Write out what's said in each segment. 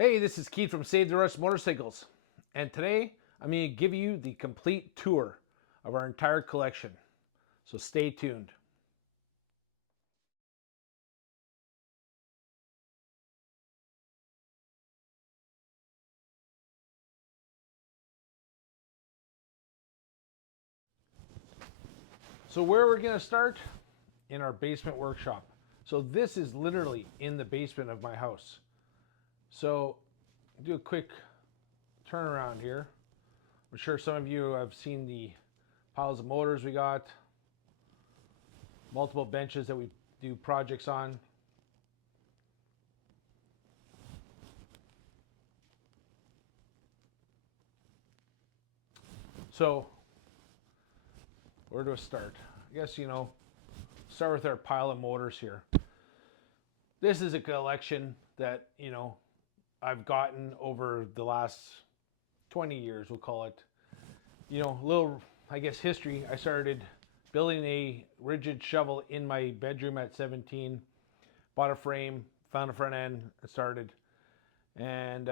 Hey, this is Keith from Save the Rust Motorcycles, and today I'm going to give you the complete tour of our entire collection. So stay tuned. So where we're going to start? In our basement workshop. So this is literally in the basement of my house. So do a quick turnaround here. I'm sure some of you have seen the piles of motors we got, multiple benches that we do projects on. So where do I start? I guess, start with our pile of motors here. This is a collection that, I've gotten over the last 20 years, we'll call it. A little, I guess, history. I started building a rigid shovel in my bedroom at 17, bought a frame, found a front end, and started. And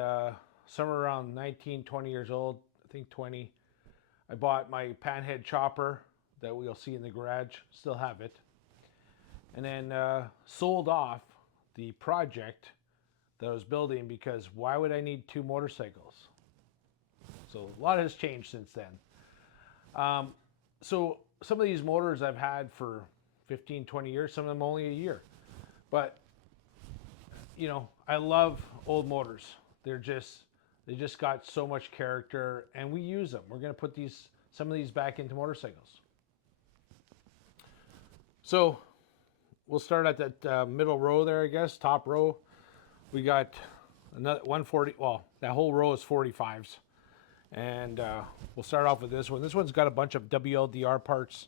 somewhere around 19, 20 years old, I think 20, I bought my panhead chopper that we'll see in the garage, still have it. And then sold off the project that I was building because why would I need two motorcycles? So a lot has changed since then. So some of these motors I've had for 15, 20 years, some of them only a year. But, I love old motors. They just got so much character and we use them. We're going to put some of these back into motorcycles. So we'll start at that middle row there, I guess, top row. We got another 140, well, that whole row is 45s. And we'll start off with this one. This one's got a bunch of WLDR parts.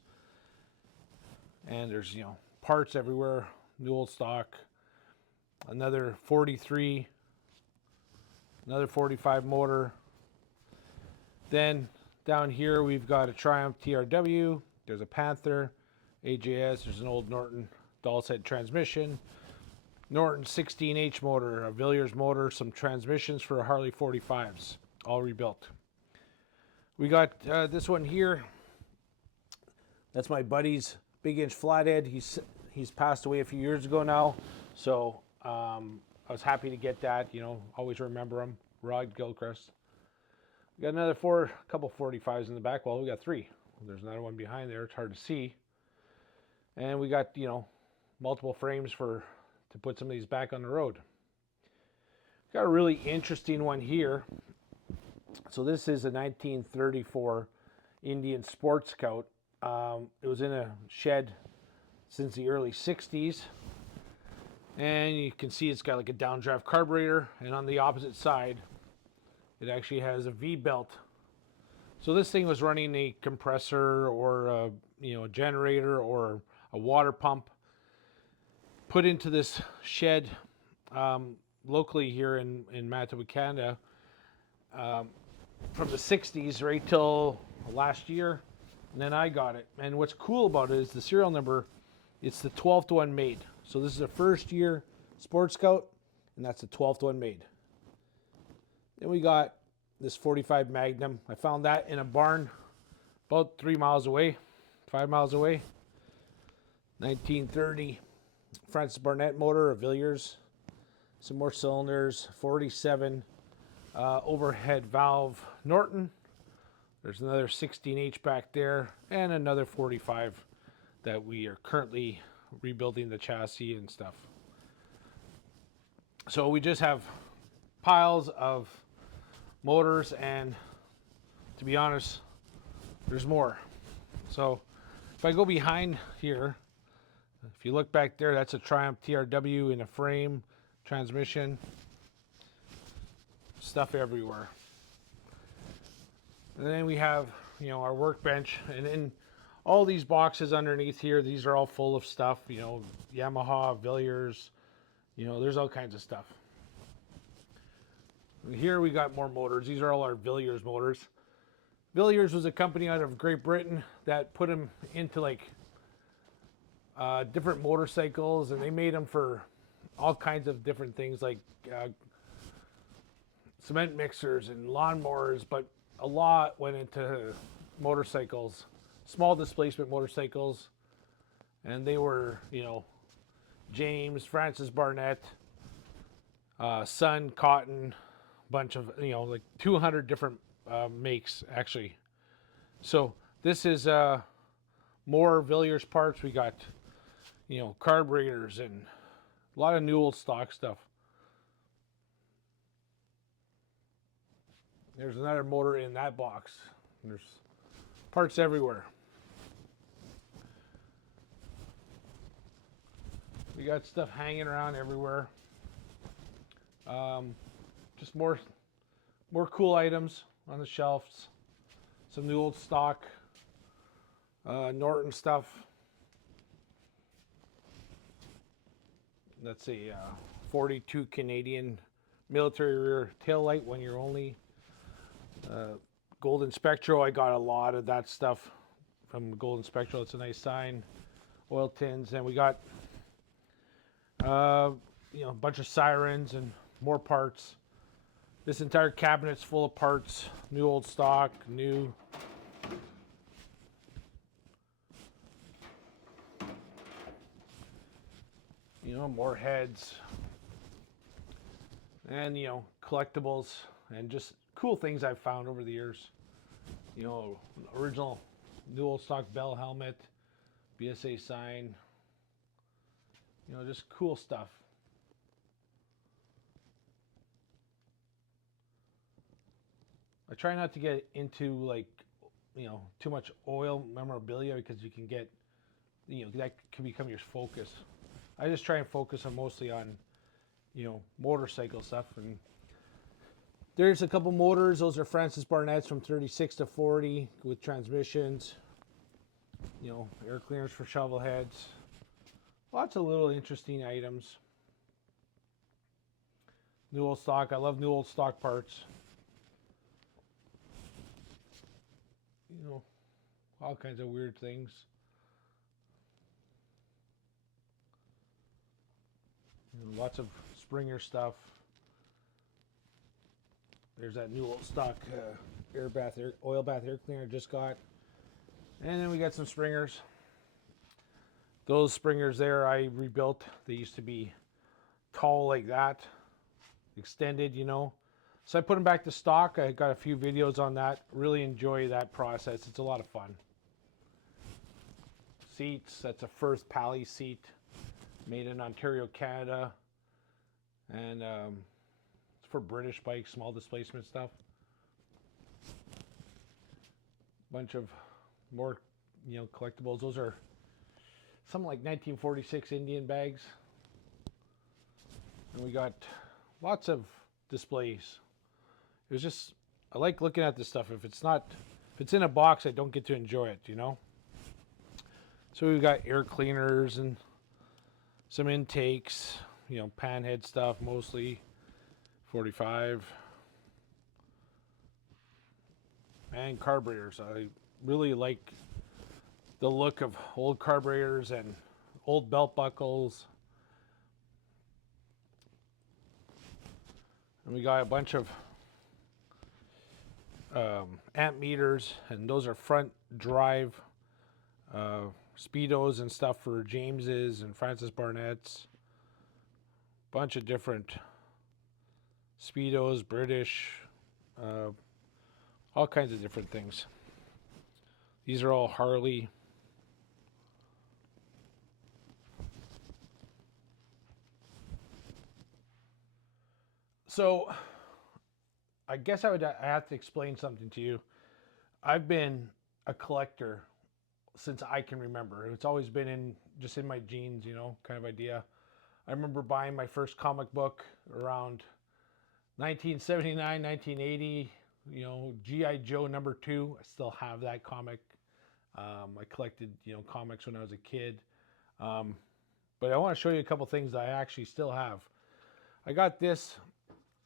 And there's, parts everywhere, new old stock. Another 43, another 45 motor. Then down here we've got a Triumph TRW. There's a Panther, AJS. There's an old Norton Doll's Head transmission. Norton 16H motor, a Villiers motor, some transmissions for Harley 45s, all rebuilt. We got this one here. That's my buddy's big inch flathead. He's passed away a few years ago now, so I was happy to get that. Always remember him. Rod Gilchrist. We got another couple 45s in the back. Well, we got three. There's another one behind there. It's hard to see. And we got multiple frames to put some of these back on the road. Got a really interesting one here. So this is a 1934 Indian Sport Scout. It was in a shed since the early 60s. And you can see it's got like a downdraft carburetor. And on the opposite side, it actually has a V-belt. So this thing was running a compressor or a generator or a water pump put into this shed locally here in Manitoba, Canada. From the 60s right till last year, and then I got it. And what's cool about it is the serial number, it's the 12th one made. So this is a first year Sport Scout, and that's the 12th one made. Then we got this 45 Magnum. I found that in a barn about 3 miles away, 5 miles away. 1930 Francis Barnett motor, a Villiers. Some more cylinders, 47 overhead valve Norton. There's another 16H back there and another 45 that we are currently rebuilding the chassis and stuff. So we just have piles of motors, and to be honest, there's more. So if I go behind here, if you look back there, that's a Triumph TRW in a frame, transmission, stuff everywhere. And then we have, our workbench, and then all these boxes underneath here, these are all full of stuff, Yamaha, Villiers, there's all kinds of stuff. And here we got more motors. These are all our Villiers motors. Villiers was a company out of Great Britain that put them into different motorcycles, and they made them for all kinds of different things like cement mixers and lawnmowers, but a lot went into motorcycles, small displacement motorcycles, and they were, James, Francis Barnett, Sun, Cotton, bunch of, like 200 different makes actually. So this is more Villiers parts. We got, carburetors and a lot of new old stock stuff. There's another motor in that box. There's parts everywhere. We got stuff hanging around everywhere. Just more cool items on the shelves. Some new old stock Norton stuff. That's a 42 Canadian military rear tail light, one year only. Golden Spectro, I got a lot of that stuff from Golden Spectro. It's a nice sign. Oil tins, and we got a bunch of sirens and more parts. This entire cabinet's full of parts, new old stock, new. More heads. And, collectibles and just cool things I've found over the years. Original new old stock Bell helmet, BSA sign. Just cool stuff. I try not to get into too much oil memorabilia because you can get, that can become your focus. I just try and focus on mostly on, motorcycle stuff. And there's a couple motors. Those are Francis Barnett's from 36 to 40 with transmissions. Air cleaners for shovel heads. Lots of little interesting items. New old stock. I love new old stock parts. All kinds of weird things. Lots of Springer stuff. There's that new old stock oil bath air cleaner I just got. And then we got some Springers. Those Springers there I rebuilt. They used to be tall like that, extended, So I put them back to stock. I got a few videos on that. Really enjoy that process. It's a lot of fun. Seats. That's a Firth Pally seat, made in Ontario, Canada. And it's for British bikes, small displacement stuff. Bunch of more, collectibles. Those are something like 1946 Indian bags. And we got lots of displays. It was just, I like looking at this stuff. If it's in a box, I don't get to enjoy it, So we've got air cleaners and some intakes, panhead stuff mostly, 45. And carburetors. I really like the look of old carburetors and old belt buckles. And we got a bunch of amp meters, and those are front drive speedos and stuff for James's and Francis Barnett's. Bunch of different speedos, British, all kinds of different things. These are all Harley. So I guess I have to explain something to you. I've been a collector since I can remember. It's always been just in my genes, kind of idea. I remember buying my first comic book around 1979, 1980, G.I. Joe #2. I still have that comic. I collected, comics when I was a kid. But I want to show you a couple things that I actually still have. I got this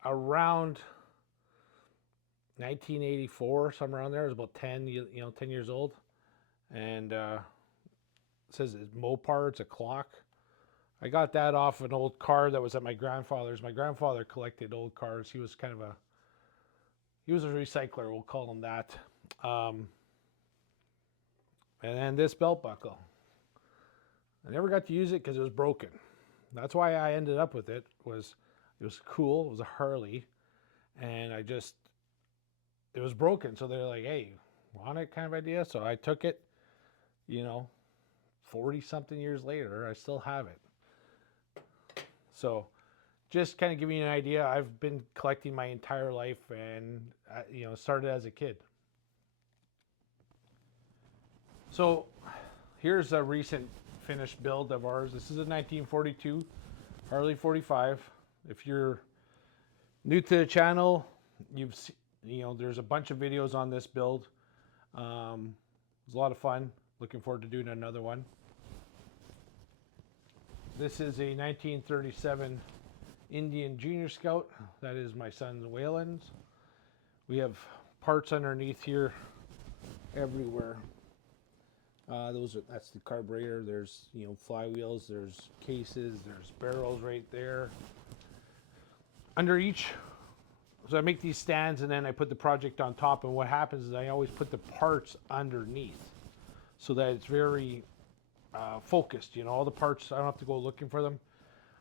around 1984, somewhere around there. I was about 10 years old. And it says it's Mopar. It's a clock. I got that off an old car that was at my grandfather's. My grandfather collected old cars. He was kind of a He was a recycler, we'll call him that. Um, and then this belt buckle. I never got to use it because it was broken. That's why I ended up with it. It was cool. It was a Harley, and it was broken. So they're like, "Hey, want it?" kind of idea. So I took it. You know, 40 something years later, I still have it. So just kind of giving you an idea, I've been collecting my entire life, and started as a kid. So here's a recent finished build of ours. This is a 1942 Harley 45. If you're new to the channel, there's a bunch of videos on this build. It was a lot of fun. Looking forward to doing another one. This is a 1937 Indian Junior Scout. That is my son's Wayland's. We have parts underneath here everywhere. That's the carburetor. There's flywheels. There's cases. There's barrels right there. Under each, so I make these stands and then I put the project on top. And what happens is I always put the parts underneath, so that it's very focused. All the parts, I don't have to go looking for them.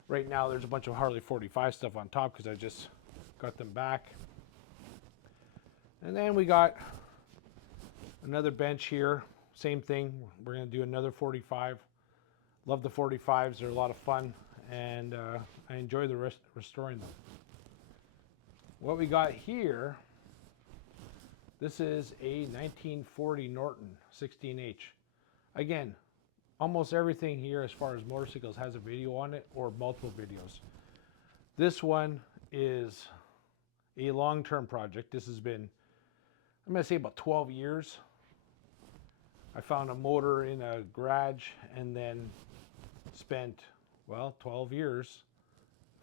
Right now, there's a bunch of Harley 45 stuff on top because I just got them back. And then we got another bench here. Same thing. We're going to do another 45. Love the 45s. They're a lot of fun, and I enjoy restoring them. What we got here, this is a 1940 Norton 16H. Again, almost everything here as far as motorcycles has a video on it or multiple videos. This one is a long-term project. This has been, I'm going to say, about 12 years. I found a motor in a garage and then spent, 12 years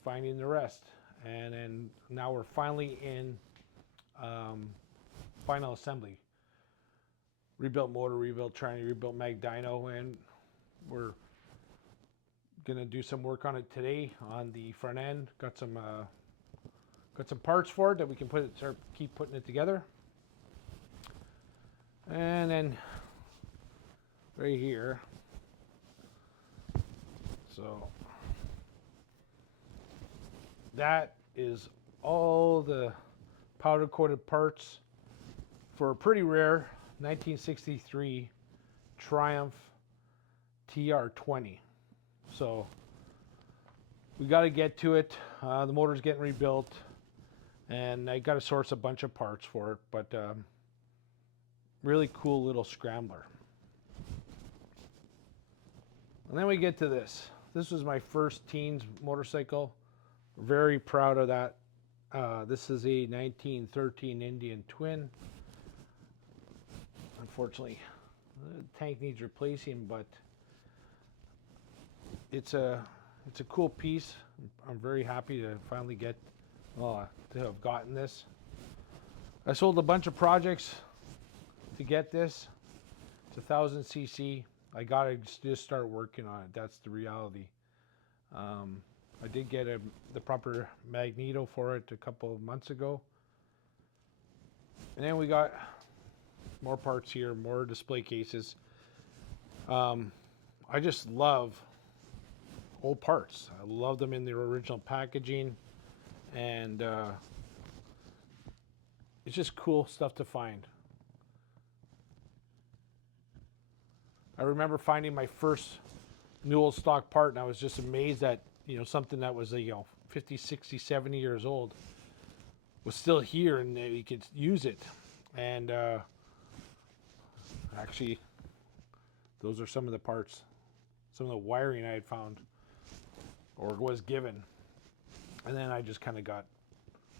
finding the rest. And then now we're finally in final assembly. Rebuilt motor, rebuilt tranny, rebuilt mag dyno, and we're gonna do some work on it today on the front end. Got some parts for it that we can keep putting it together. And then right here, so that is all the powder coated parts for a pretty rare 1963 Triumph TR20. So we got to get to it. The motor's getting rebuilt, and I got to source a bunch of parts for it, but really cool little scrambler. And then we get to this. This was my first teens motorcycle. Very proud of that. This is a 1913 Indian Twin. Unfortunately, the tank needs replacing, but it's a cool piece. I'm very happy to finally to have gotten this. I sold a bunch of projects to get this. It's 1,000 cc. I gotta just start working on it. That's the reality. I did get the proper magneto for it a couple of months ago. And then we got more parts here, more display cases. I just love old parts. I love them in their original packaging, and it's just cool stuff to find. I remember finding my first new old stock part, and I was just amazed that something that was 50, 60, 70 years old was still here and you could use it. And actually, those are some of the parts, some of the wiring I had found or was given. And then I just kind of got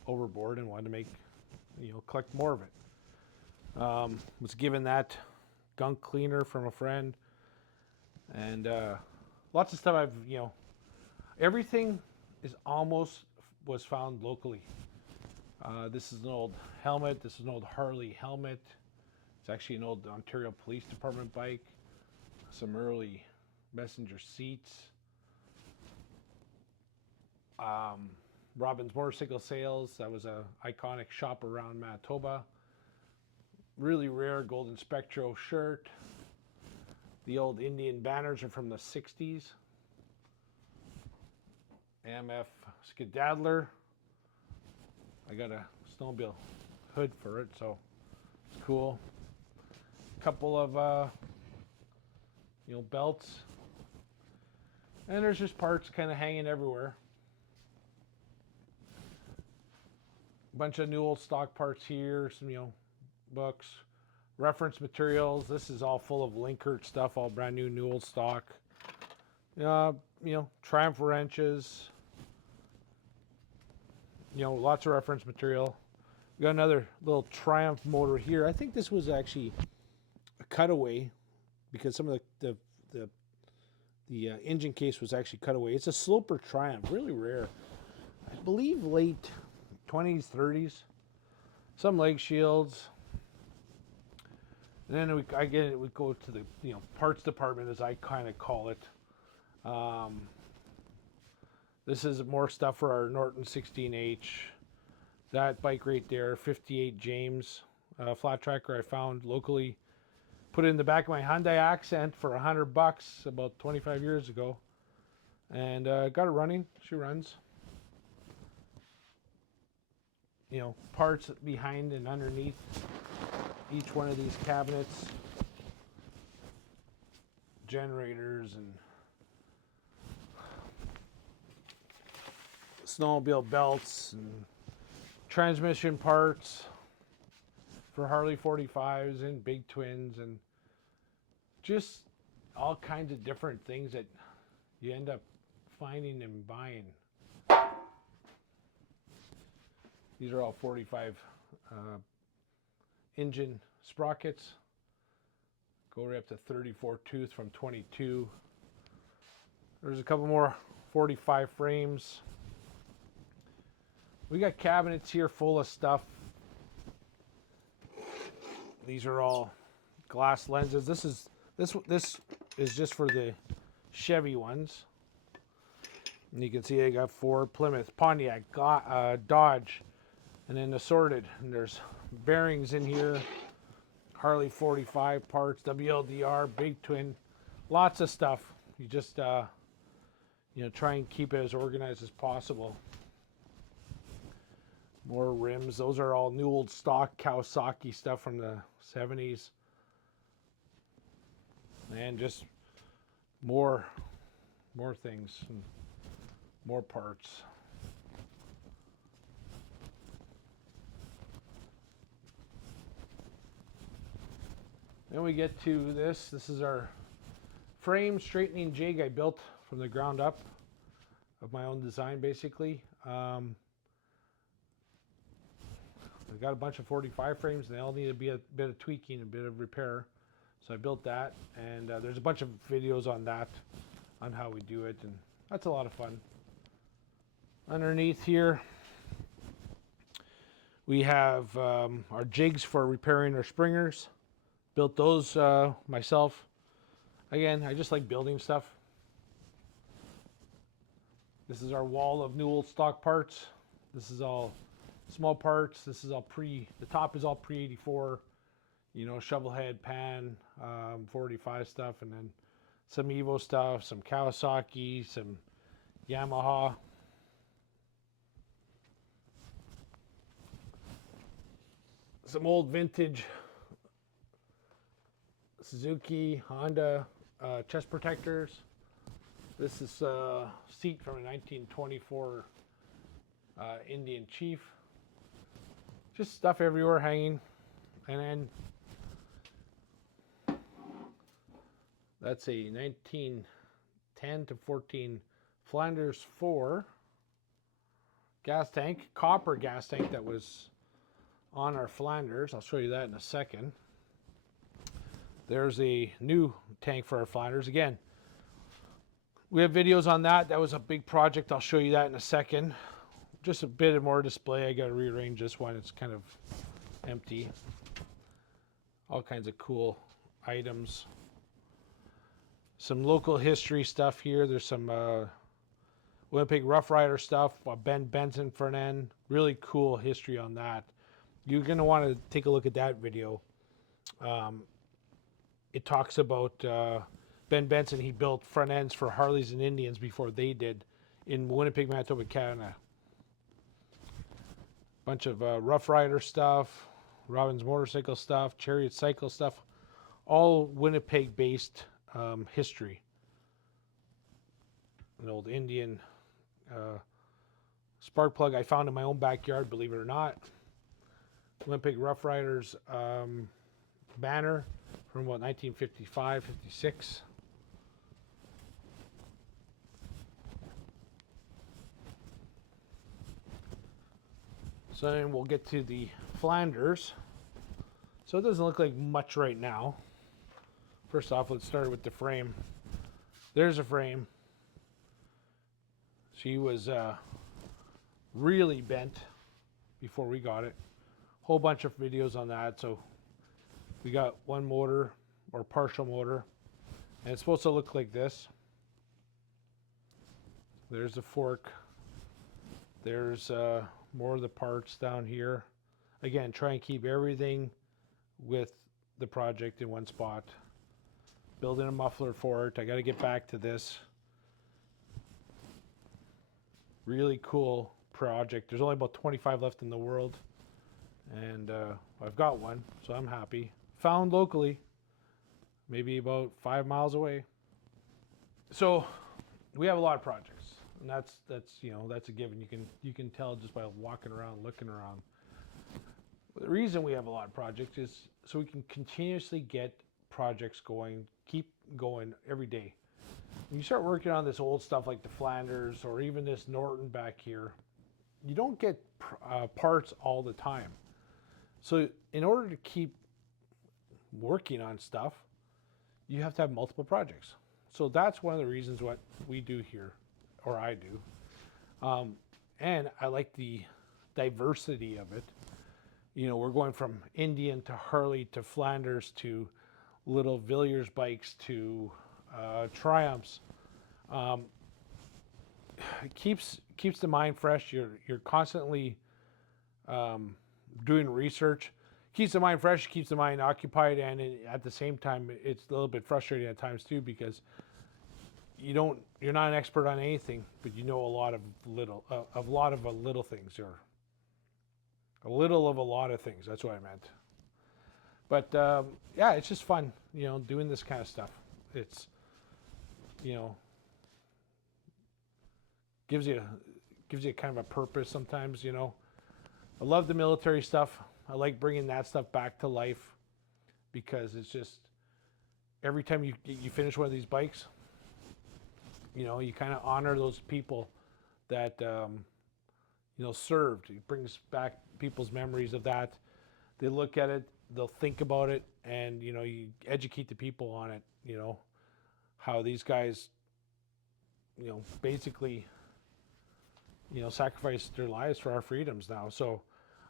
overboard and wanted to collect more of it. Was given that gunk cleaner from a friend, and lots of stuff everything was found locally. This is an old helmet. This is an old Harley helmet. It's actually an old Ontario Police Department bike. Some early messenger seats. Robin's Motorcycle Sales. That was a iconic shop around Manitoba. Really rare Golden Spectro shirt. The old Indian banners are from the 60s. AMF Skedaddler. I got a snowmobile hood for it, so it's cool. A couple of belts. And there's just parts kind of hanging everywhere. A bunch of new old stock parts here, some books, reference materials. This is all full of Linkert stuff, all brand new old stock. Triumph wrenches. Lots of reference material. We got another little Triumph motor here. I think this was actually a cutaway because some of the engine case was actually cut away. It's a Sloper Triumph, really rare. I believe late 20s, 30s. Some leg shields. And then we go to the parts department, as I kind of call it. This is more stuff for our Norton 16H. That bike right there, 58 James flat tracker I found locally. Put it in the back of my Hyundai Accent for $100 about 25 years ago. And got it running. She runs. Parts behind and underneath each one of these cabinets. Generators and snowmobile belts and transmission parts for Harley 45s and big twins and just all kinds of different things that you end up finding and buying. These are all 45 engine sprockets. Go right up to 34 tooth from 22. There's a couple more 45 frames. We got cabinets here full of stuff. These are all glass lenses. This is just for the Chevy ones. And you can see I got Ford, Plymouth, Pontiac, Dodge, and then assorted. And there's bearings in here, Harley 45 parts, WLDR, big twin, lots of stuff. You just try and keep it as organized as possible. More rims. Those are all new old stock Kawasaki stuff from the 70s. And just more things and more parts. Then we get to this. This is our frame straightening jig I built from the ground up of my own design, basically. I've got a bunch of 45 frames and they all need to be a bit of tweaking, a bit of repair. So I built that, and there's a bunch of videos on that, on how we do it, and that's a lot of fun. Underneath here, we have our jigs for repairing our springers. Built those myself. Again, I just like building stuff. This is our wall of new old stock parts. This is all small parts. This is all the top is all pre-84, shovel head, pan, 45 stuff, and then some Evo stuff, some Kawasaki, some Yamaha. Some old vintage Suzuki, Honda chest protectors. This is a seat from a 1924 Indian Chief. Just stuff everywhere hanging. And then that's a 1910 to 14 Flanders 4 gas tank, copper gas tank that was on our Flanders. I'll show you that in a second. There's a new tank for our Flanders. Again, we have videos on that. That was a big project. I'll show you that in a second. Just a bit of more display. I got to rearrange this one. It's kind of empty. All kinds of cool items. Some local history stuff here. There's some Winnipeg Rough Rider stuff, Ben Benson front end. Really cool history on that. You're going to want to take a look at that video. It talks about Ben Benson. He built front ends for Harleys and Indians before they did in Winnipeg, Manitoba, Canada. Bunch of Rough Rider stuff, Robbins motorcycle stuff, Chariot cycle stuff, all Winnipeg-based history. An old Indian spark plug I found in my own backyard, believe it or not. Winnipeg Rough Riders banner from about 1955, 56. So then we'll get to the Flanders. So it doesn't look like much right now. First off, let's start with the frame. There's a frame. She was really bent before we got it. Whole bunch of videos on that. So we got one motor or partial motor, and it's supposed to look like this. There's the fork. There's more of the parts down here. Again, try and keep everything with the project in one spot. Building a muffler for it. I got to get back to this. Really cool project. There's only about 25 left in the world, and I've got one, so I'm happy. Found locally, maybe about 5 miles away. So we have a lot of projects. And that's a given. You can tell just by walking around, looking around. The reason we have a lot of projects is so we can continuously get projects going, keep going every day. When you start working on this old stuff like the Flanders or even this Norton back here, you don't get parts all the time. So in order to keep working on stuff, you have to have multiple projects. So that's one of the reasons what we do here. Or I do. And I like the diversity of it. You know, we're going from Indian to Harley to Flanders to little Villiers bikes to Triumphs. It keeps the mind fresh. You're constantly doing research. Keeps the mind fresh, keeps the mind occupied, and at the same time, it's a little bit frustrating at times too, because you're not an expert on anything, but you know a lot of little things, or a little of a lot of things. That's what I meant. But yeah, it's just fun, doing this kind of stuff. It's, gives you kind of a purpose sometimes. I love the military stuff. I like bringing that stuff back to life, because it's just every time you finish one of these bikes, you kind of honor those people that, served. It brings back people's memories of that. They look at it, they'll think about it, and, you educate the people on it, how these guys, basically, sacrificed their lives for our freedoms now. So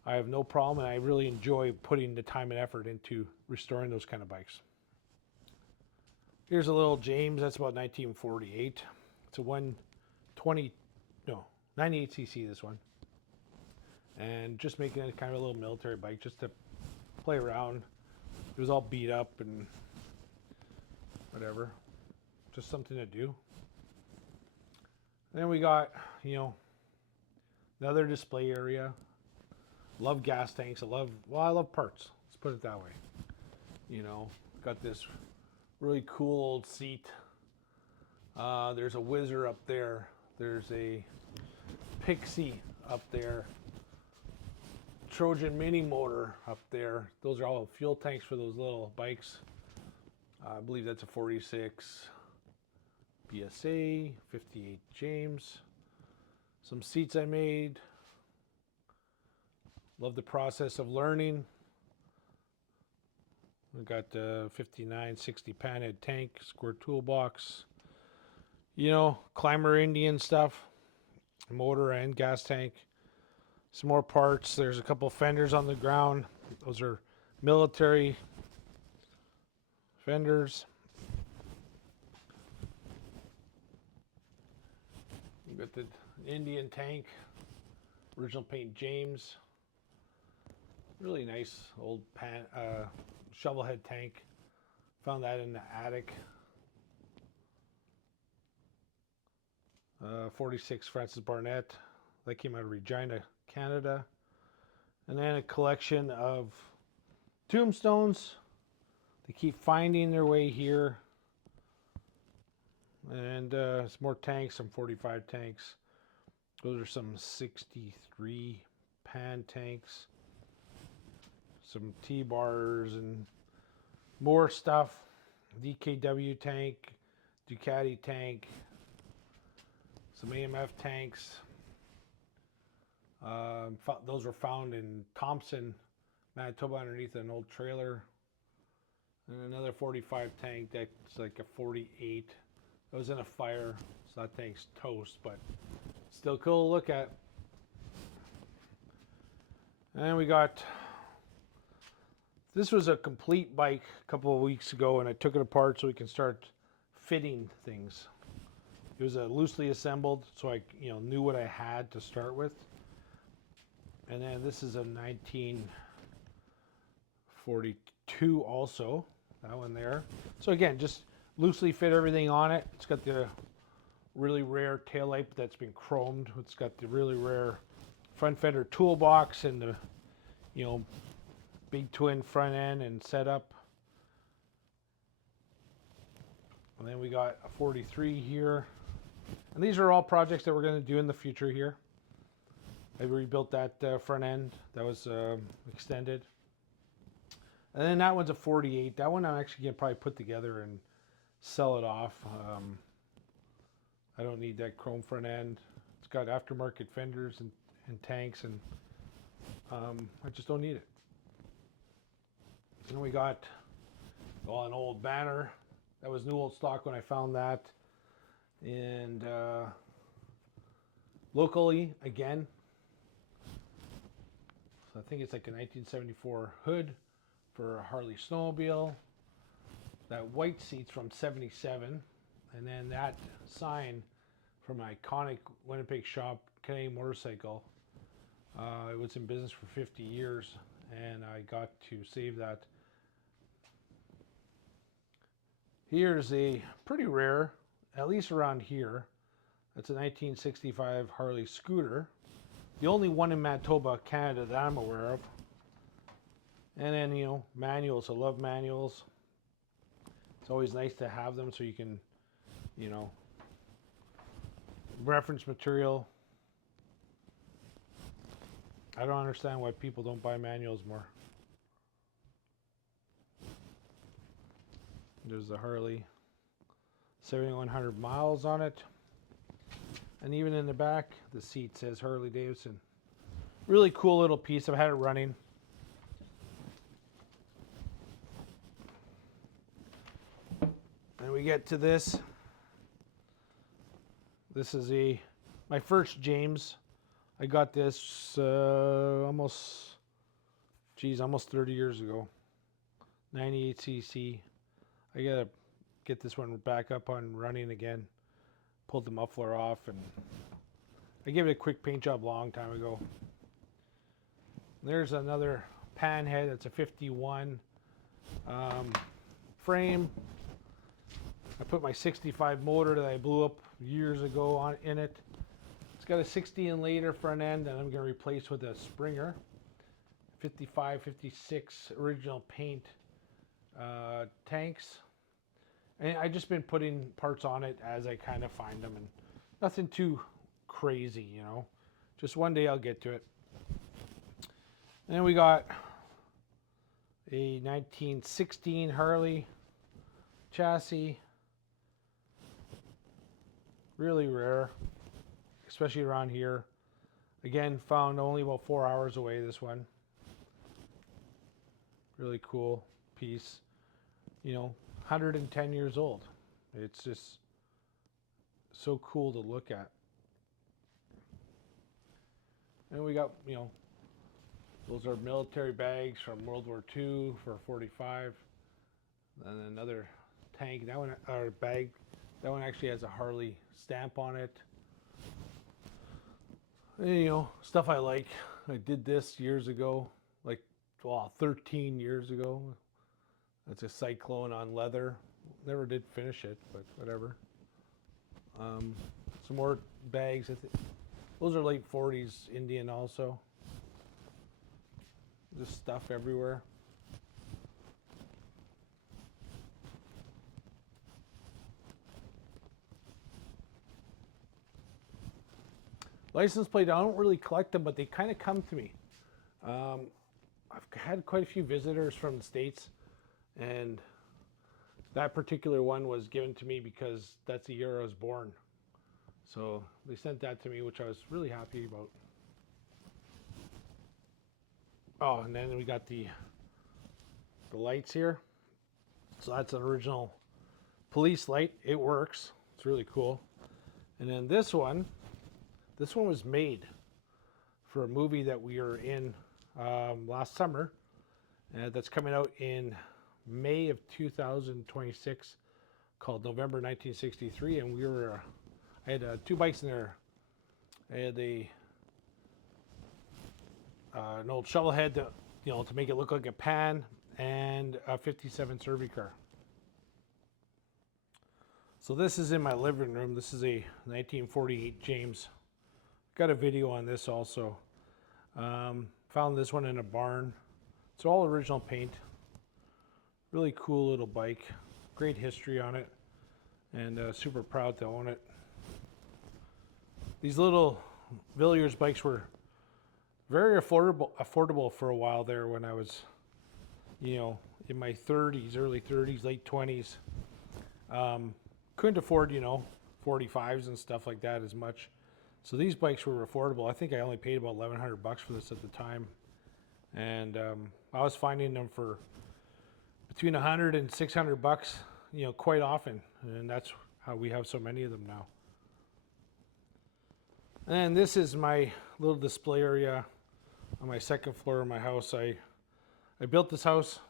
I have no problem, and I really enjoy putting the time and effort into restoring those kind of bikes. Here's a little James. That's about 1948. It's a 98cc, this one. And just making it kind of a little military bike just to play around. It was all beat up and whatever. Just something to do. Then we got, another display area. Love gas tanks. I love parts. Let's put it that way. Got this really cool old seat. There's a Whizzer up there. There's a Pixie up there. Trojan mini motor up there. Those are all fuel tanks for those little bikes. I believe that's a 46 BSA, 58 James. Some seats I made. Love the process of learning. We got the 5960 panhead tank, square toolbox. Climber Indian stuff, motor and gas tank. Some more parts. There's a couple fenders on the ground. Those are military fenders. Got the Indian tank, original paint James. Really nice old shovel head tank. Found that in the attic. 46 Francis Barnett. That came out of Regina, Canada. And then a collection of tombstones. They keep finding their way here. And some more tanks, some 45 tanks. Those are some 63 pan tanks. Some T-bars and more stuff. DKW tank, Ducati tank, some AMF tanks. Those were found in Thompson, Manitoba, underneath an old trailer. And another 45 tank that's like a 48. That was in a fire, so that tank's toast, but still cool to look at. And we got, this was a complete bike a couple of weeks ago, and I took it apart so we can start fitting things. It was loosely assembled, so I knew what I had to start with. And then this is a 1942 also, that one there. So again, just loosely fit everything on it. It's got the really rare taillight that's been chromed. It's got the really rare front fender toolbox and the, big twin front end and setup. And then we got a 43 here. And these are all projects that we're going to do in the future here. I rebuilt that front end that was extended. And then that one's a 48. That one I'm actually going to probably put together and sell it off. I don't need that chrome front end. It's got aftermarket fenders and tanks, and I just don't need it. And then we got an old banner. That was new old stock when I found that. And locally, again, so I think it's like a 1974 hood for a Harley snowmobile. That white seat's from 77. And then that sign from an iconic Winnipeg shop, Canadian Motorcycle. It was in business for 50 years, and I got to save that. Here's a pretty rare, at least around here. That's a 1965 Harley scooter. The only one in Manitoba, Canada, that I'm aware of. And then, manuals. I love manuals. It's always nice to have them so you can, reference material. I don't understand why people don't buy manuals more. There's the Harley, 7,100 miles on it. And even in the back, the seat says Harley Davidson. Really cool little piece. I've had it running. And we get to this. This is my first James. I got this almost 30 years ago. 98cc. I gotta get this one back up on running again. Pulled the muffler off, and I gave it a quick paint job a long time ago. There's another pan head. That's a 51 frame. I put my 65 motor that I blew up years ago in it. It's got a 16 liter front end that I'm going to replace with a Springer. 55, 56 original paint tanks. And I've just been putting parts on it as I kind of find them, and nothing too crazy, Just one day I'll get to it. And then we got a 1916 Harley chassis. Really rare, especially around here. Again, found only about 4 hours away, this one. Really cool piece. 110 years old. It's just so cool to look at. And we got, those are military bags from World War II for 45. And another tank, that one, or bag, that one actually has a Harley stamp on it. You know, stuff I like. I did this years ago, like, well, 13 years ago. That's a cyclone on leather. Never did finish it, but whatever. Some more bags. Those are late 40s Indian also. Just stuff everywhere. License plate, I don't really collect them, but they kind of come to me. I've had quite a few visitors from the States, and that particular one was given to me because that's the year I was born. So they sent that to me, which I was really happy about. Oh, and then we got the lights here. So that's an original police light. It works. It's really cool. And then this one was made for a movie that we were in last summer. That's coming out in May of 2026, called November 1963. And I had two bikes in there. I had an old shovel head to make it look like a pan, and a 57 Survey car. So this is in my living room. This is a 1948 James. Got a video on this also. Found this one in a barn. It's all original paint. Really cool little bike. Great history on it, and super proud to own it. These little Villiers bikes were very affordable for a while there when I was, in my 30s, early 30s, late 20s. Couldn't afford, 45s and stuff like that as much. So these bikes were affordable. I think I only paid about $1,100 for this at the time. And I was finding them for between $100 and $600, quite often. And that's how we have so many of them now. And this is my little display area on my second floor of my house. I built this house,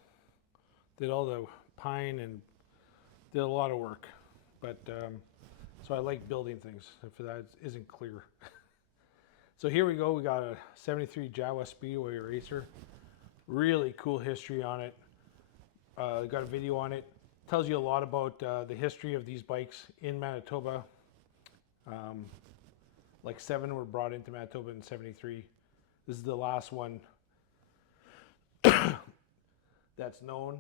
did all the pine and did a lot of work. But so I like building things, if that isn't clear. So here we go. We got a 73 Jawa Speedway Racer. Really cool history on it. Got a video on it. Tells you a lot about the history of these bikes in Manitoba. Like 7 were brought into Manitoba in 73. This is the last one that's known,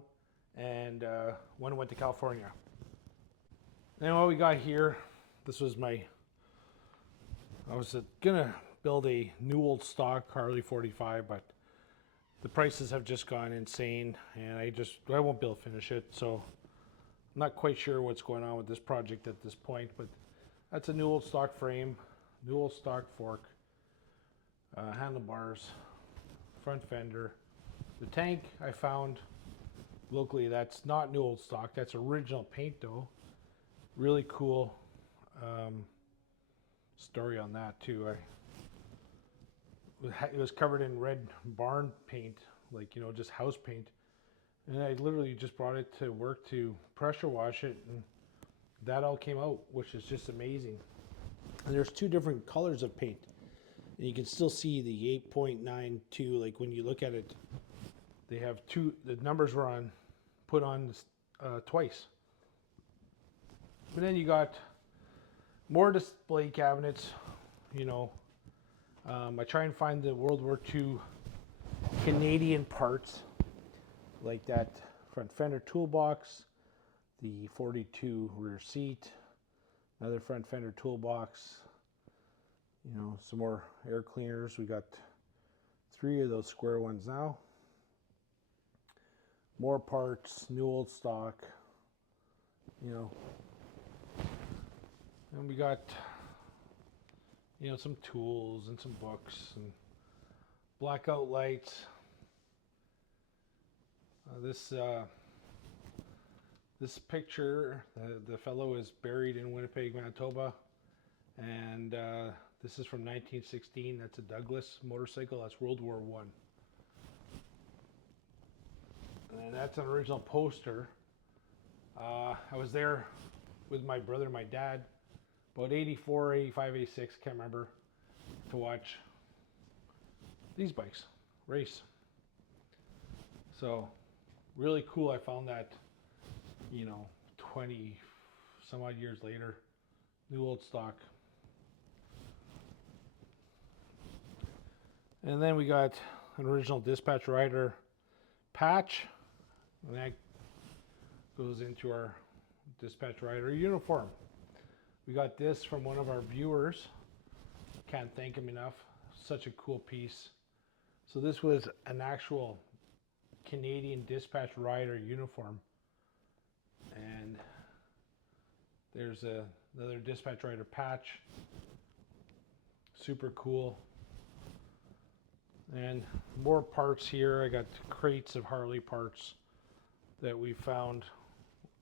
and one went to California. And what we got here, this was I was gonna build a new old stock Harley 45, but the prices have just gone insane, and I won't be able to finish it. So I'm not quite sure what's going on with this project at this point, but that's a new old stock frame, new old stock fork, handlebars, front fender. The tank I found locally, that's not new old stock, that's original paint though. Really cool story on that too. It was covered in red barn paint, like, just house paint. And I literally just brought it to work to pressure wash it, and that all came out, which is just amazing. And there's 2 different colors of paint. And you can still see the 8.92, like when you look at it, they have the numbers were put on twice. But then you got more display cabinets, I try and find the World War II Canadian parts, like that front fender toolbox, the 42 rear seat, another front fender toolbox, some more air cleaners. We got 3 of those square ones now. More parts, new old stock, and we got, some tools and some books and blackout lights. This picture, the fellow is buried in Winnipeg, Manitoba, and this is from 1916. That's a Douglas motorcycle. That's World War I. And that's an original poster. I was there with my brother and my dad, about 84, 85, 86, can't remember, to watch these bikes, race. So really cool. I found that, 20 some odd years later, new old stock. And then we got an original Dispatch Rider patch, and that goes into our Dispatch Rider uniform. We got this from one of our viewers. Can't thank him enough. Such a cool piece. So this was an actual Canadian Dispatch Rider uniform. And there's another Dispatch Rider patch. Super cool. And more parts here. I got crates of Harley parts that we found.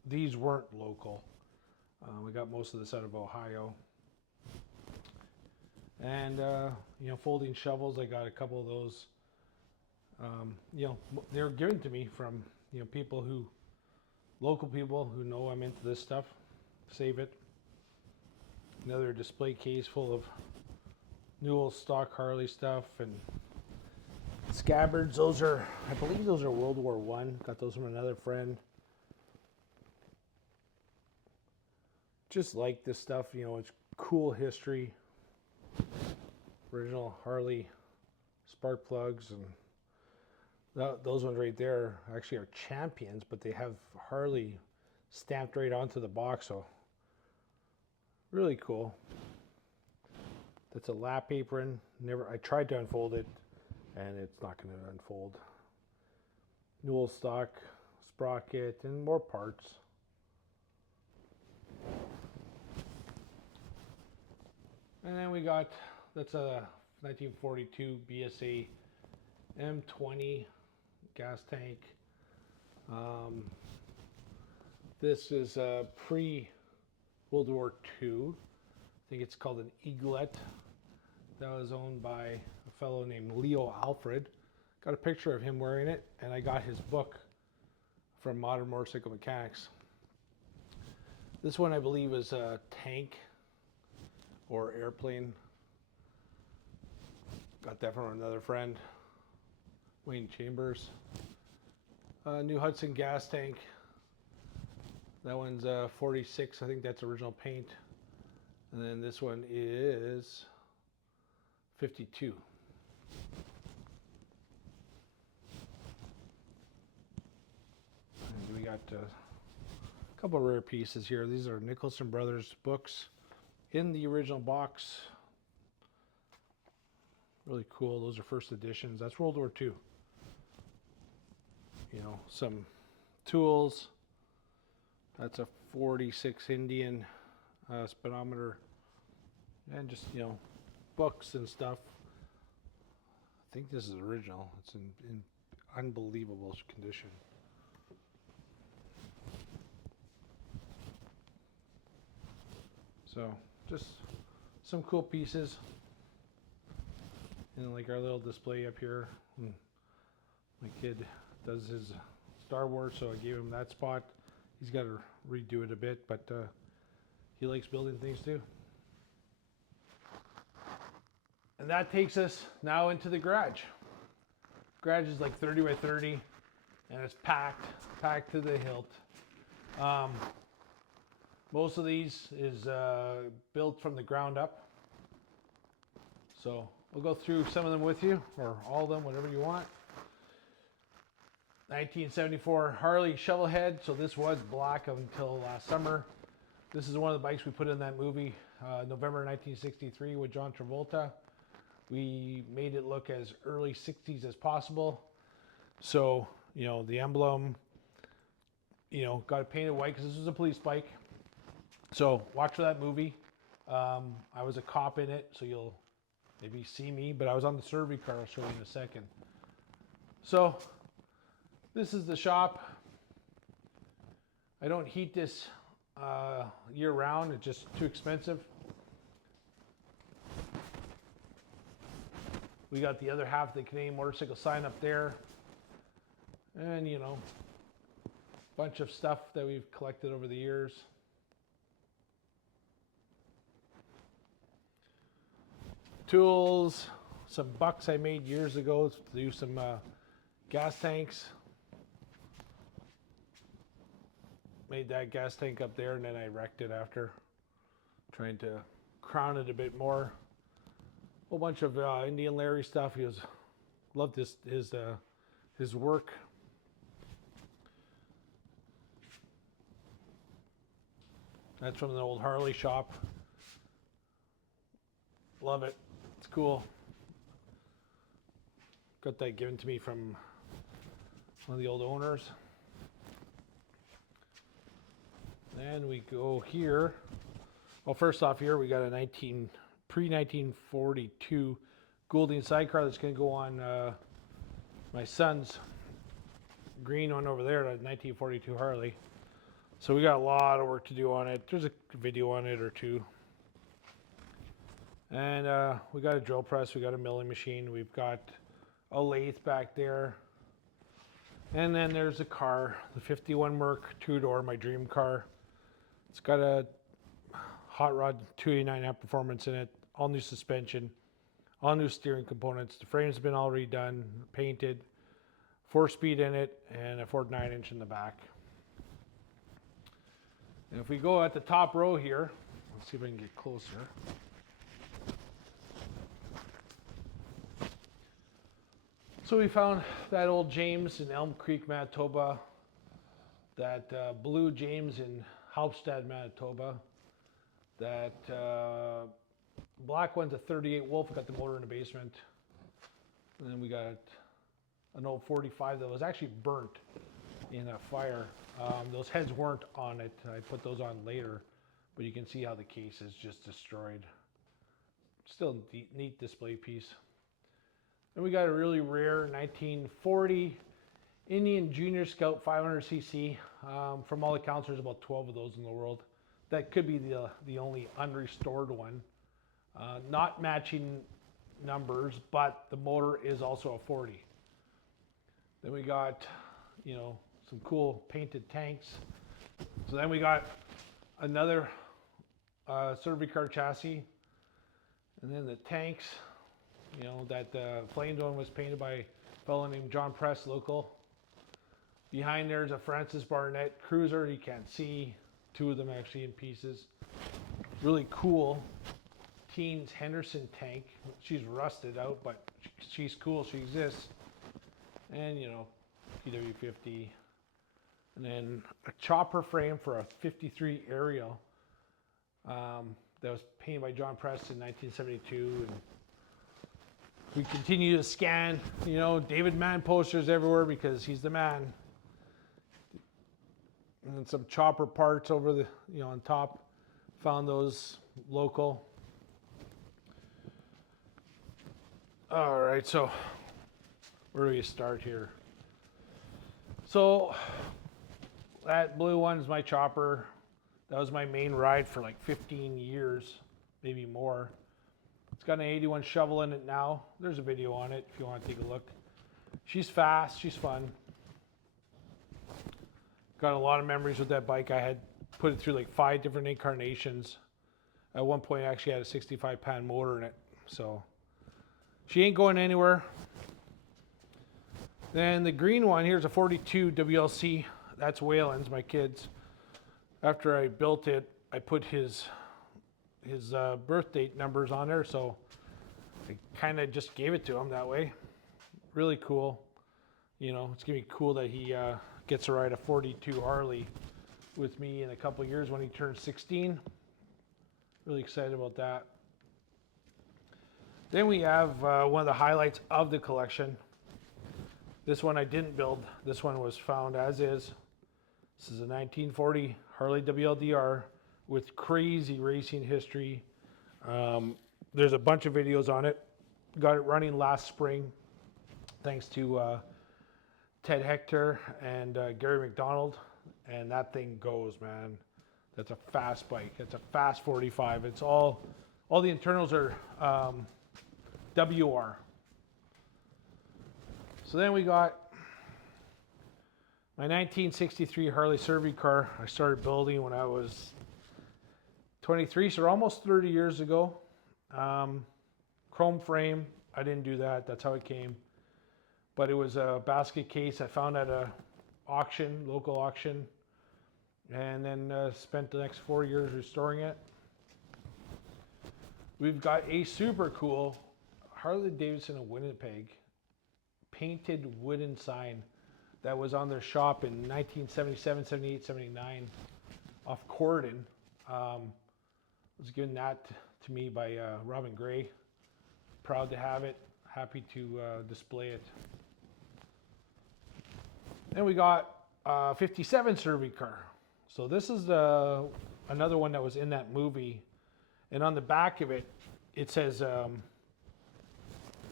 These weren't local. We got most of this out of Ohio. And folding shovels. I got a couple of those. They were given to me from local people who know I'm into this stuff. Save it. Another display case full of new old stock Harley stuff and scabbards. I believe those are World War I. Got those from another friend. Just like this stuff, it's cool history. Original Harley spark plugs, and those ones right there actually are Champions, but they have Harley stamped right onto the box, so really cool. That's a lap apron. I tried to unfold it, and it's not going to unfold. New old stock sprocket and more parts. And then we got, that's a 1942 BSA M20 gas tank. This is pre-World War II. I think it's called an Eaglet. That was owned by a fellow named Leo Alfred. Got a picture of him wearing it, and I got his book from Modern Motorcycle Mechanics. This one I believe is a tank or airplane. Got that from another friend, Wayne Chambers. New Hudson gas tank. That one's 46. I think that's original paint. And then this one is 52. And we got a couple of rare pieces here. These are Nicholson Brothers books in the original box. Really cool. Those are first editions. That's World War II. Some tools. That's a 46 Indian speedometer. And just, books and stuff. I think this is original. It's in unbelievable condition. So, just some cool pieces. And like our little display up here. My kid does his Star Wars, so I gave him that spot. He's got to redo it a bit, but he likes building things too. And that takes us now into the garage. Garage is like 30 by 30, and it's packed to the hilt. Most of these is built from the ground up. So we'll go through some of them with you, or all of them, whatever you want. 1974 Harley shovel head. So this was black until last summer. This is one of the bikes we put in that movie, November 1963, with John Travolta. We made it look as early 60s as possible. So, the emblem, got it painted white because this was a police bike. So watch for that movie. I was a cop in it, so you'll maybe see me, but I was on the survey car. I'll show you in a second. So this is the shop. I don't heat this year round. It's just too expensive. We got the other half of the Canadian Motorcycle sign up there. And, bunch of stuff that we've collected over the years. Tools, some bucks I made years ago to do some gas tanks. Made that gas tank up there, and then I wrecked it after, trying to crown it a bit more. Whole bunch of Indian Larry stuff. He loved his work. That's from the old Harley shop. Love it. It's cool. Got that given to me from one of the old owners. Then we go here. Well, first off here, we got a pre-1942 Goulding sidecar that's going to go on my son's green one over there, that 1942 Harley. So we got a lot of work to do on it. There's a video on it or two. And we got a drill press, we got a milling machine, we've got a lathe back there. And then there's a car, the 51 Merc 2-door, my dream car. It's got a hot rod 289 amp performance in it, all new suspension, all new steering components. The frame's been all redone, painted, 4-speed in it, and a Ford 9-inch in the back. And if we go at the top row here, let's see if I can get closer. So we found that old James in Elm Creek, Manitoba, that blue James in Halpstad, Manitoba, that black one's a 38 Wolf, got the motor in the basement. And then we got an old 45 that was actually burnt in a fire. Those heads weren't on it. I put those on later, but you can see how the case is just destroyed. Still a neat display piece. And we got a really rare 1940 Indian Junior Scout 500cc. From all accounts, there's about 12 of those in the world. That could be the only unrestored one. Not matching numbers, but the motor is also a 40. Then we got, some cool painted tanks. So then we got another Cervicar chassis, and then the tanks. That flamed one was painted by a fellow named John Press, local. Behind there's a Francis Barnett cruiser. You can't see, 2 of them actually in pieces. Really cool Teens Henderson tank. She's rusted out, but she's cool. She exists. And PW50. And then a chopper frame for a 53 Ariel that was painted by John Press in 1972. And we continue to scan, David Mann posters everywhere because he's the man. And then some chopper parts over the, on top. Found those local. All right, so where do we start here? So that blue one is my chopper. That was my main ride for like 15 years, maybe more. It's got an 81 shovel in it now. There's a video on it if you want to take a look. She's fast, she's fun. Got a lot of memories with that bike. I had put it through like 5 different incarnations. At one point I actually had a 65-pound motor in it. So she ain't going anywhere. Then the green one, here's a 42 WLC. That's Wayland's, my kids. After I built it, I put his birth date numbers on there, so I kind of just gave it to him that way. Really cool. It's gonna be cool that he gets to ride a 42 Harley with me in a couple of years when he turns 16. Really excited about that. Then we have one of the highlights of the collection. This one I didn't build. This one was found as is. This is a 1940 Harley WLDR with crazy racing history. There's a bunch of videos on it. Got it running last spring, thanks to Ted Hector and Gary McDonald. And that thing goes, man. That's a fast bike. It's a fast 45. It's all the internals are WR. So then we got my 1963 Harley Cervicar. I started building when I was 23, so almost 30 years ago. Chrome frame. I didn't do that. That's how it came. But it was a basket case I found at a auction, local auction, and then spent the next 4 years restoring it. We've got a super cool Harley Davidson of Winnipeg painted wooden sign that was on their shop in 1977, 78, 79 off Corden. Was given that to me by Robin Gray. Proud to have it. Happy to display it. Then we got 57 Survey car. So this is another one that was in that movie. And on the back of it, it says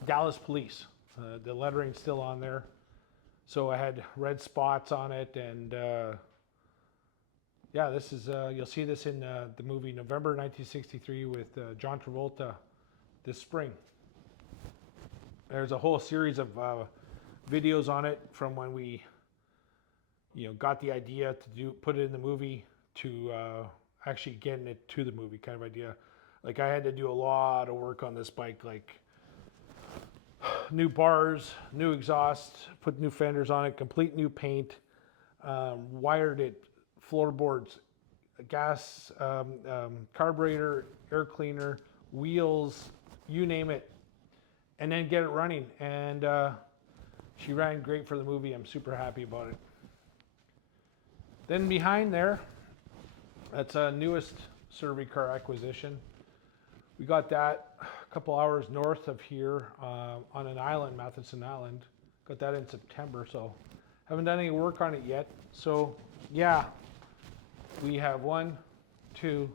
Dallas Police. The lettering's still on there. So I had red spots on it, and yeah, this is you'll see this in the movie November 1963 with John Travolta this spring. There's a whole series of videos on it from when we, got the idea to put it in the movie to actually getting it to the movie kind of idea. Like I had to do a lot of work on this bike, like new bars, new exhaust, put new fenders on it, complete new paint, wired it, floorboards, gas, carburetor, air cleaner, wheels, you name it, and then get it running. And she ran great for the movie. I'm super happy about it. Then behind there, that's a newest Survey car acquisition. We got that a couple hours north of here on an island, Matheson Island. Got that in September, so haven't done any work on it yet. So yeah, we have 1, 2,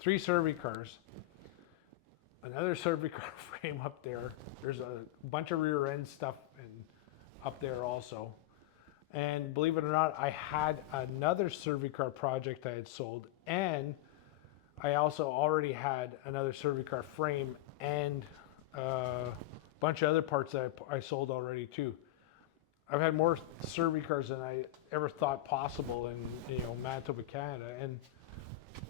3 Survey cars. Another Survey car frame up there. There's a bunch of rear end stuff up there also. And believe it or not, I had another Survey car project I had sold, and I also already had another Survey car frame and a bunch of other parts that I sold already too. I've had more Survey cars than I ever thought possible in Manitoba, Canada, and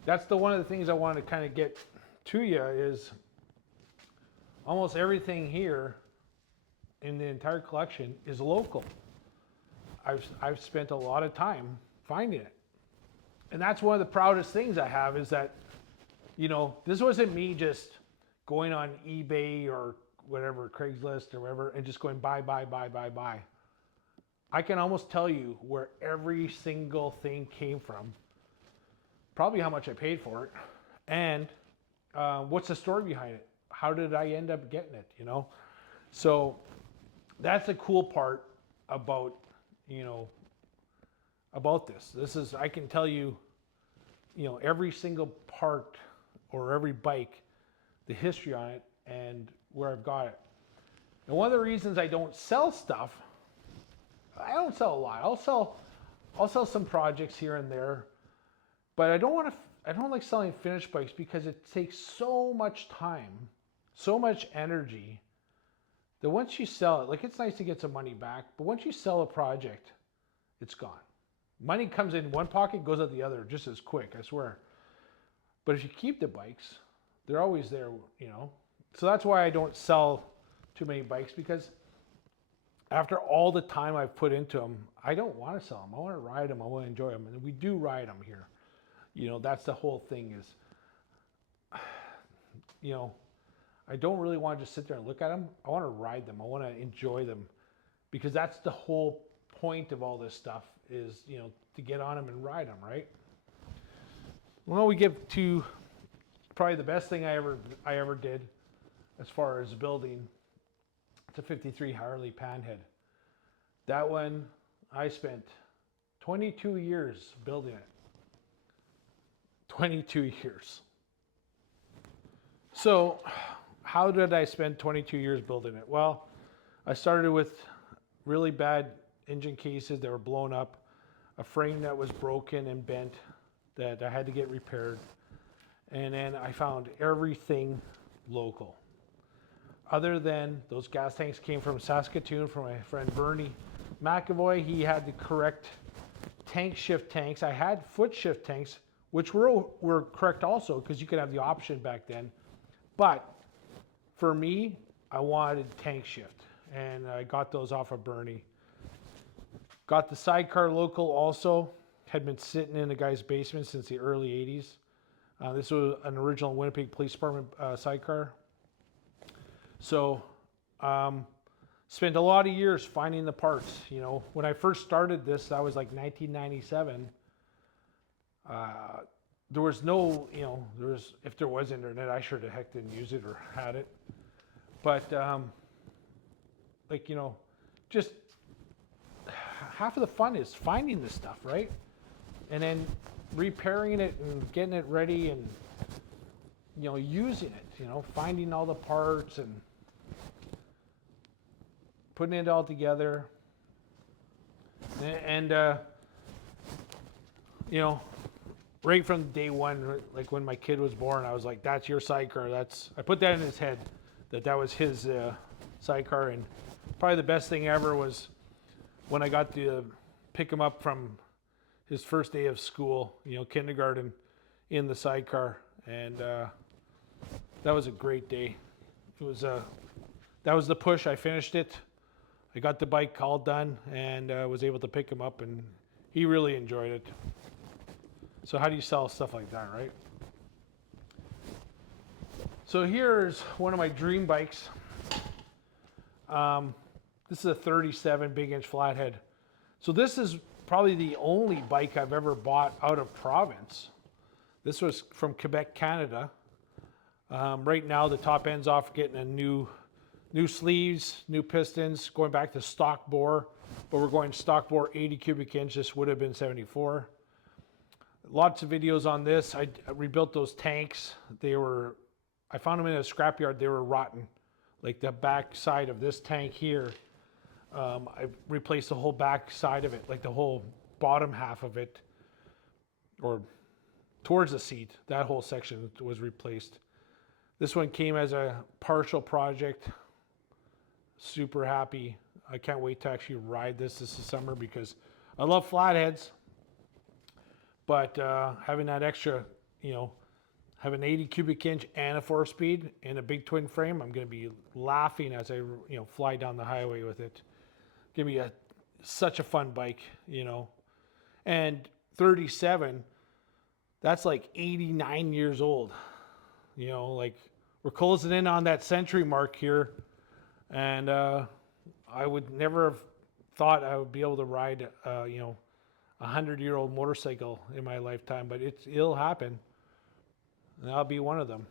that's one of the things I wanted to kind of get to you is almost everything here in the entire collection is local. I've spent a lot of time finding it, and that's one of the proudest things I have is that this wasn't me just going on eBay or whatever, Craigslist or whatever, and just going buy. I can almost tell you where every single thing came from, probably how much I paid for it, and what's the story behind it. How did I end up getting it, So that's the cool part about, about this. This is, I can tell you, every single part or every bike, the history on it and where I've got it. And one of the reasons I don't sell stuff, I don't sell a lot. I'll sell some projects here and there, but I don't like selling finished bikes because it takes so much time, so much energy that once you sell it, like it's nice to get some money back, but once you sell a project, it's gone. Money comes in one pocket, goes out the other just as quick, I swear. But if you keep the bikes, they're always there, So that's why I don't sell too many bikes, because after all the time I've put into them, I don't want to sell them. I want to ride them. I want to enjoy them. And we do ride them here. That's the whole thing is, I don't really want to just sit there and look at them. I want to ride them. I want to enjoy them, because that's the whole point of all this stuff is, to get on them and ride them, right? Well, we get to probably the best thing I ever did as far as building. It's a 53 Harley Panhead. That one, I spent 22 years building it. 22 years. So, how did I spend 22 years building it? Well, I started with really bad engine cases that were blown up, a frame that was broken and bent that I had to get repaired, and then I found everything local. Other than those gas tanks came from Saskatoon from my friend Bernie McAvoy. He had the correct tank shift tanks. I had foot shift tanks, which were correct also, because you could have the option back then. But for me, I wanted tank shift, and I got those off of Bernie. Got the sidecar local also, had been sitting in the guy's basement since the early 80s. This was an original Winnipeg Police Department sidecar. So spent a lot of years finding the parts. You know, when I first started this, that was like 1997. There was no, you know, if there was internet, I sure the heck didn't use it or had it. But like, you know, just half of the fun is finding this stuff, right? And then repairing it and getting it ready and, you know, using it, you know, finding all the parts and putting it all together. And you know, right from day one, like when my kid was born, I was like, that's your sidecar. I put that in his head, that was his sidecar. And probably the best thing ever was when I got to pick him up from his first day of school, you know, kindergarten, in the sidecar. And that was a great day. It was that was the push. I finished it. I got the bike all done and was able to pick him up, and he really enjoyed it. So how do you sell stuff like that, right? So here's one of my dream bikes. This is a 37 big inch flathead. So this is probably the only bike I've ever bought out of province. This was from Quebec, Canada. Right now the top end's off getting a new sleeves, new pistons, going back to stock bore, but we're going stock bore 80 cubic inch. This would have been 74. Lots of videos on this. I rebuilt those tanks. I found them in a scrapyard. They were rotten. Like the back side of this tank here, I replaced the whole back side of it, like the whole bottom half of it, or towards the seat. That whole section was replaced. This one came as a partial project. Super happy. I can't wait to actually ride this summer because I love flatheads. But having that extra, you know, have an 80 cubic inch and a 4-speed and a big twin frame, I'm going to be laughing as I, you know, fly down the highway with it. Give me such a fun bike, you know. And 37, that's like 89 years old. You know, like we're closing in on that century mark here. And I would never have thought I would be able to ride, you know, a 100-year-old motorcycle in my lifetime, but it'll happen. And I'll be one of them.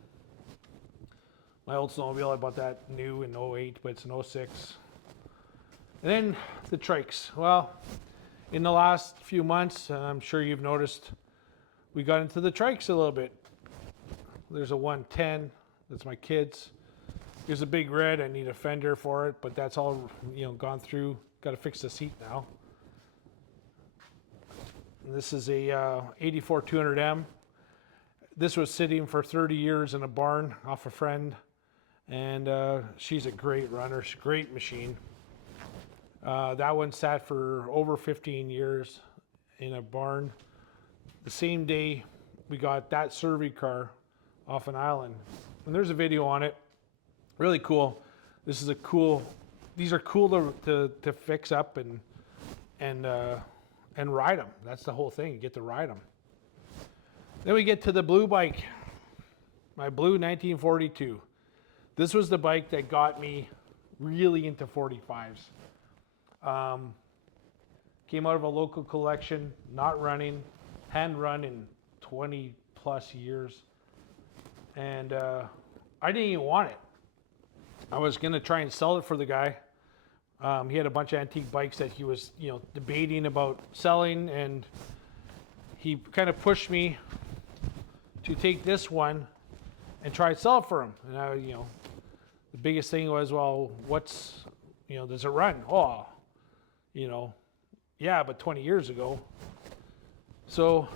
My old snowmobile, I bought that new in 08, but it's an 06. And then the trikes. Well, in the last few months, and I'm sure you've noticed, we got into the trikes a little bit. There's a 110, that's my kid's. Here's a big red, I need a fender for it, but that's all, you know, gone through. Got to fix the seat now. And this is a 84 200M. This was sitting for 30 years in a barn off a friend, and she's a great runner, she's a great machine. That one sat for over 15 years in a barn. The same day we got that survey car off an island, and there's a video on it. Really cool. This is a cool. These are cool to fix up and ride them. That's the whole thing. You get to ride them. Then we get to the blue bike, my blue 1942. This was the bike that got me really into 45s. Came out of a local collection, not running, hand run in 20 plus years, and I didn't even want it. I was going to try and sell it for the guy. He had a bunch of antique bikes that he was, you know, debating about selling, and he kind of pushed me to take this one and try and sell it for him. And I, you know, the biggest thing was, well, you know, does it run? Oh, you know, yeah, but 20 years ago. So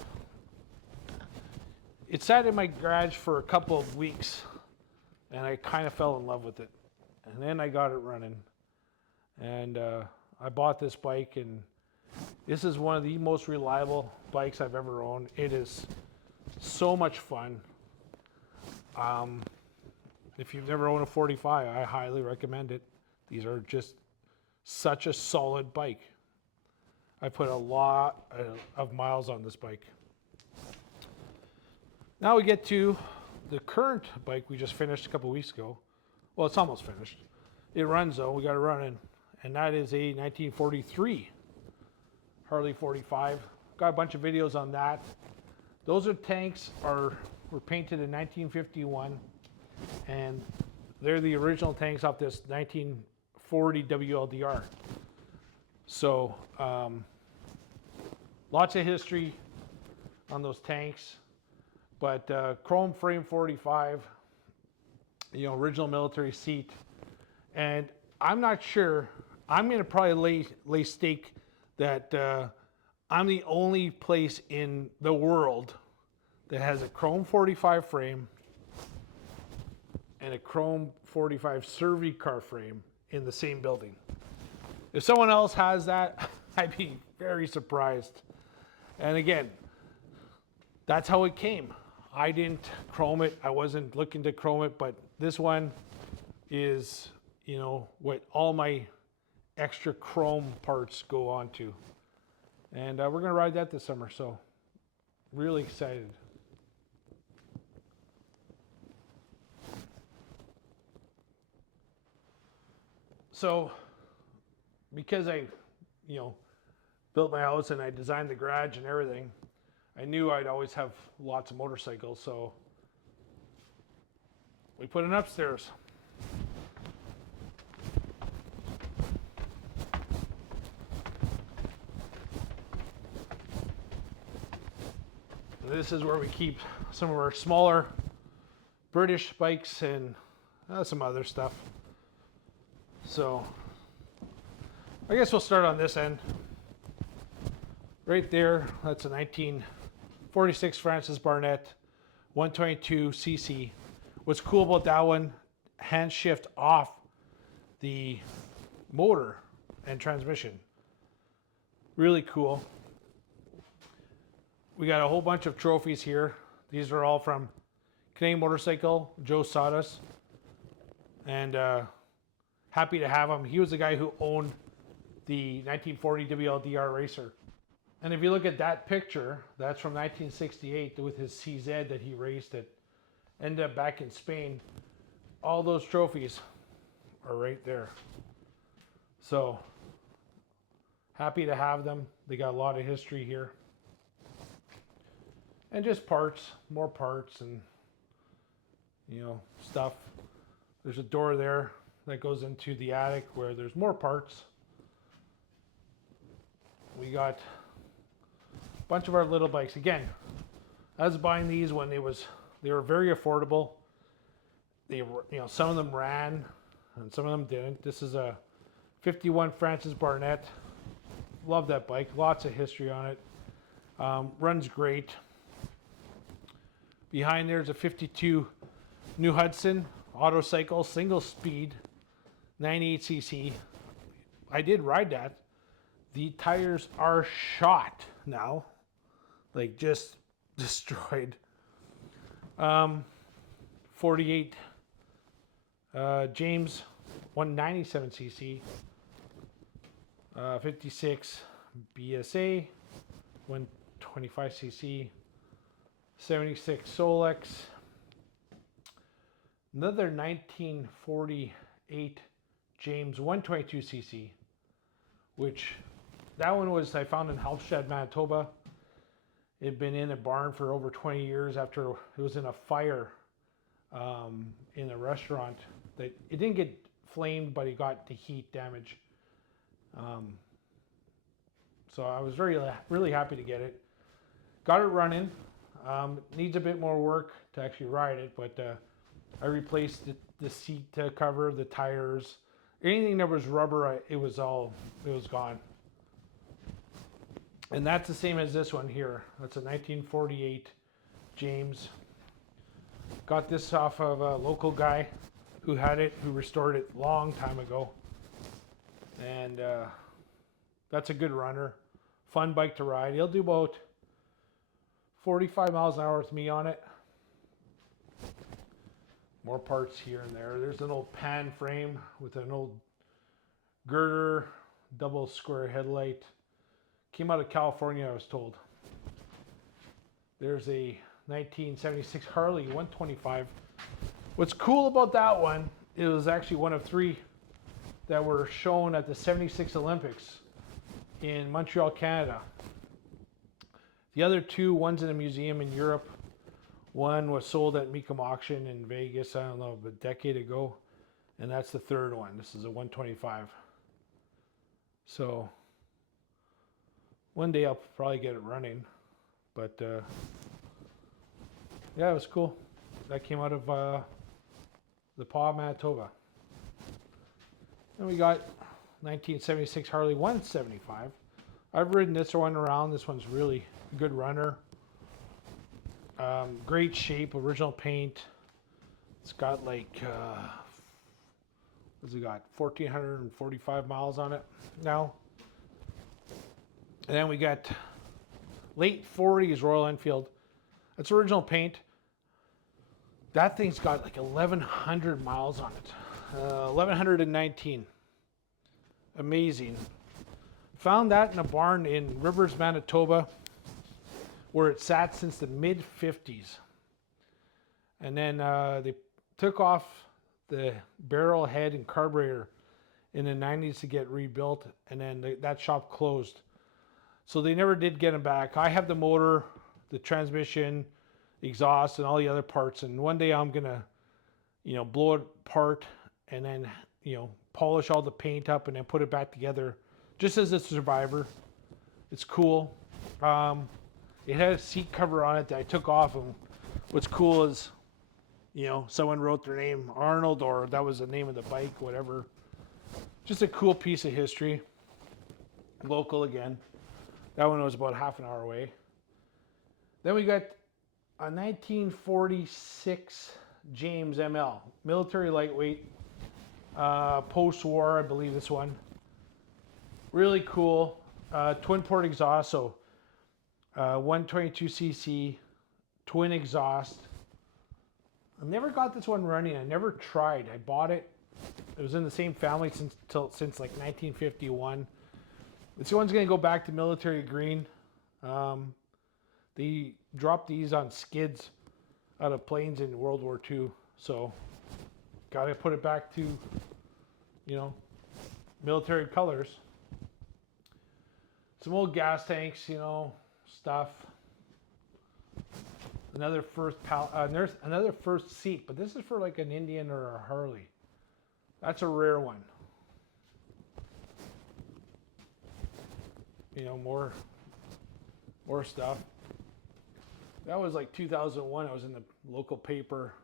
it sat in my garage for a couple of weeks, and I kind of fell in love with it. And then I got it running, and I bought this bike, and this is one of the most reliable bikes I've ever owned. It is so much fun. If you've never owned a 45, I highly recommend it. These are just such a solid bike. I put a lot of miles on this bike. Now we get to the current bike we just finished a couple weeks ago. Well, it's almost finished. It runs though, we got it running. And that is a 1943 Harley 45. Got a bunch of videos on that. Those are tanks were painted in 1951, and they're the original tanks off this 1940 WLDR. So lots of history on those tanks, but chrome frame 45, you know, original military seat. And I'm not sure, I'm going to probably lay stake that I'm the only place in the world that has a chrome 45 frame and a chrome 45 Servi car frame in the same building. If someone else has that, I'd be very surprised. And again, that's how it came. I didn't chrome it. I wasn't looking to chrome it, but this one is, you know, what all my extra chrome parts go on to. And we're going to ride that this summer, so really excited. So because I, you know, built my house and I designed the garage and everything, I knew I'd always have lots of motorcycles, so we put an upstairs. And this is where we keep some of our smaller British bikes and some other stuff. So I guess we'll start on this end. Right there, that's a 1946 Francis Barnett 122cc. What's cool about that one, hand shift off the motor and transmission. Really cool. We got a whole bunch of trophies here. These are all from Canadian Motorcycle, Joe Sawdust. And happy to have him. He was the guy who owned the 1940 WLDR Racer. And if you look at that picture, that's from 1968 with his CZ that he raced at, ended up back in Spain. All those trophies are right there. So happy to have them. They got a lot of history here. And just parts, more parts and, you know, stuff. There's a door there that goes into the attic where there's more parts. We got a bunch of our little bikes. Again, I was buying these when they were very affordable. They were, you know, some of them ran and some of them didn't. This is a 51 Francis Barnett. Love that bike. Lots of history on it. Runs great. Behind there's a 52 New Hudson Autocycle single speed 98cc. I did ride that. The tires are shot now, like just destroyed. 48 James 197cc. 56 BSA 125cc. 76 Solex. Another 1948 James 122cc, which that one was I found in Halmstad, Manitoba. It had been in a barn for over 20 years after it was in a fire in a restaurant. That it didn't get flamed, but it got the heat damage. So I was really happy to get it. Got it running. Needs a bit more work to actually ride it, but I replaced the seat cover, the tires, anything that was rubber. It was gone. And that's the same as this one here. That's a 1948 James. Got this off of a local guy who had it, who restored it long time ago. And that's a good runner. Fun bike to ride. He'll do about 45 miles an hour with me on it. More parts here and there. There's an old pan frame with an old girder, double square headlight. Came out of California, I was told. There's a 1976 Harley 125. What's cool about that one, it was actually one of 3 that were shown at the 76 Olympics in Montreal, Canada. The other 2, one's in a museum in Europe. One was sold at Mecum Auction in Vegas, I don't know, a decade ago. And that's the 3rd one. This is a 125. So one day I'll probably get it running. But yeah, it was cool. That came out of the Paw, Manitoba. And we got 1976 Harley 175. I've ridden this one around. This one's really a good runner. Great shape, original paint. It's got like, what's it got? 1,445 miles on it now. And then we got late 40s Royal Enfield. That's original paint. That thing's got like 1,100 miles on it. 1,119. Amazing. Found that in a barn in Rivers, Manitoba, where it sat since the mid-50s. And then they took off the barrel head and carburetor in the 90s to get rebuilt, and then that shop closed. So they never did get them back. I have the motor, the transmission, exhaust, and all the other parts. And one day I'm gonna, blow it apart and then, polish all the paint up and then put it back together, just as a survivor. It's cool. It had a seat cover on it that I took off, and what's cool is, someone wrote their name, Arnold, or that was the name of the bike, whatever. Just a cool piece of history. Local again. That one was about half an hour away. Then we got a 1946 James ML, military lightweight, post-war, I believe this one. Really cool, twin port exhaust, so 122cc, twin exhaust. I never got this one running. I never tried. I bought it. It was in the same family since like 1951. This one's going to go back to military green. They dropped these on skids out of planes in World War II. So got to put it back to, military colors. Some old gas tanks, stuff. Another there's another first seat, but this is for like an Indian or a Harley. That's a rare one. More stuff. That was like 2001. I was in the local paper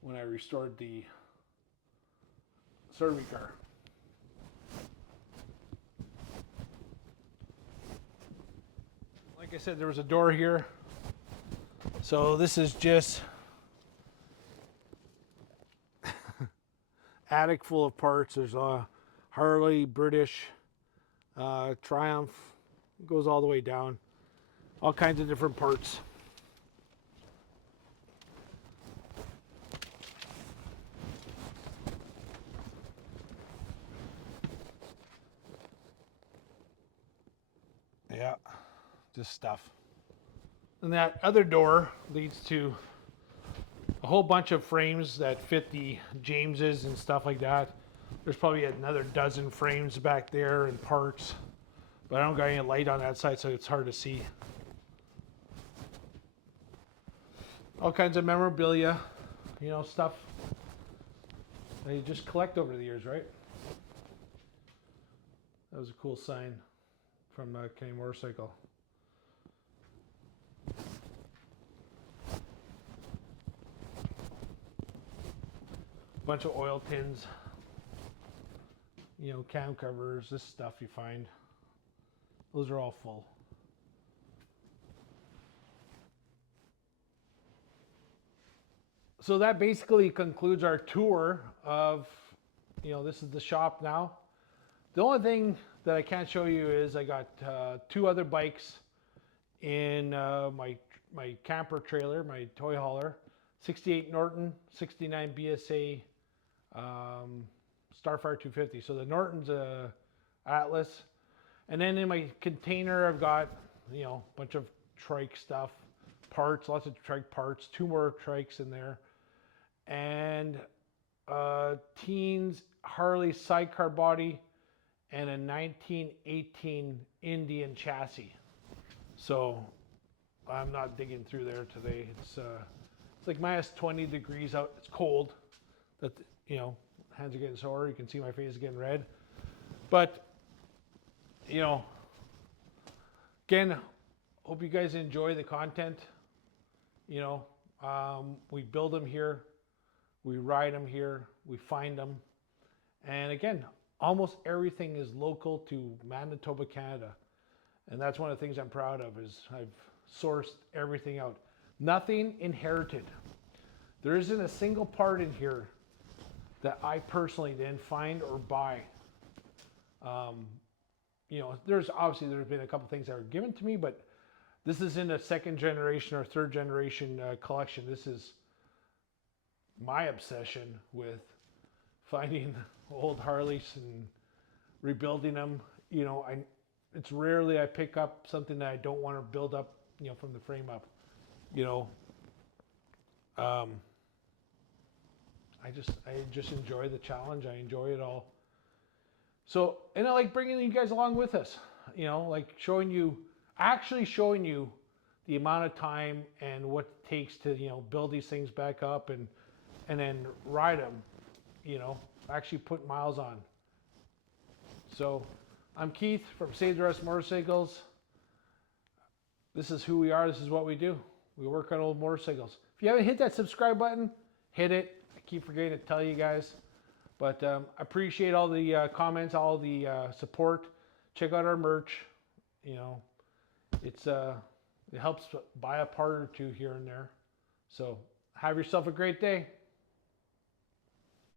when I restored the Survey car. Like I said, there was a door here. So this is just attic full of parts. There's a Harley, British, Triumph, it goes all the way down. All kinds of different parts. Yeah, just stuff. And that other door leads to a whole bunch of frames that fit the Jameses and stuff like that. There's probably another dozen frames back there and parts, but I don't got any light on that side, so it's hard to see. All kinds of memorabilia, stuff that you just collect over the years, right? That was a cool sign from Canadian Motorcycle. Bunch of oil tins, cam covers, this stuff you find. Those are all full. So that basically concludes our tour of, this is the shop now. The only thing that I can't show you is I got 2 other bikes in my camper trailer, my toy hauler, 68 Norton, 69 BSA, Starfire 250. So the Norton's a Atlas. And then in my container, I've got, a bunch of trike stuff, parts, lots of trike parts, 2 more trikes in there. And Teens Harley sidecar body and a 1918 Indian chassis. So I'm not digging through there today. It's like minus 20 degrees out. It's cold. That hands are getting sore. You can see my face is getting red. But again, hope you guys enjoy the content. We build them here, we ride them here, we find them, and again, almost everything is local to Manitoba, Canada, and that's one of the things I'm proud of. Is I've sourced everything out. Nothing inherited. There isn't a single part in here that I personally didn't find or buy. There's been a couple things that were given to me, but this isn't a second generation or third generation collection. This is my obsession with finding old Harleys and rebuilding them. It's rarely I pick up something that I don't want to build up, from the frame up. I just enjoy the challenge. I enjoy it all. So, and I like bringing you guys along with us, like actually showing you the amount of time and what it takes to, build these things back up and then ride them, actually put miles on. So I'm Keith from Save the Rust Motorcycles. This is who we are. This is what we do. We work on old motorcycles. If you haven't hit that subscribe button, hit it. I keep forgetting to tell you guys. But I appreciate all the comments, all the support. Check out our merch. It helps buy a part or two here and there. So have yourself a great day.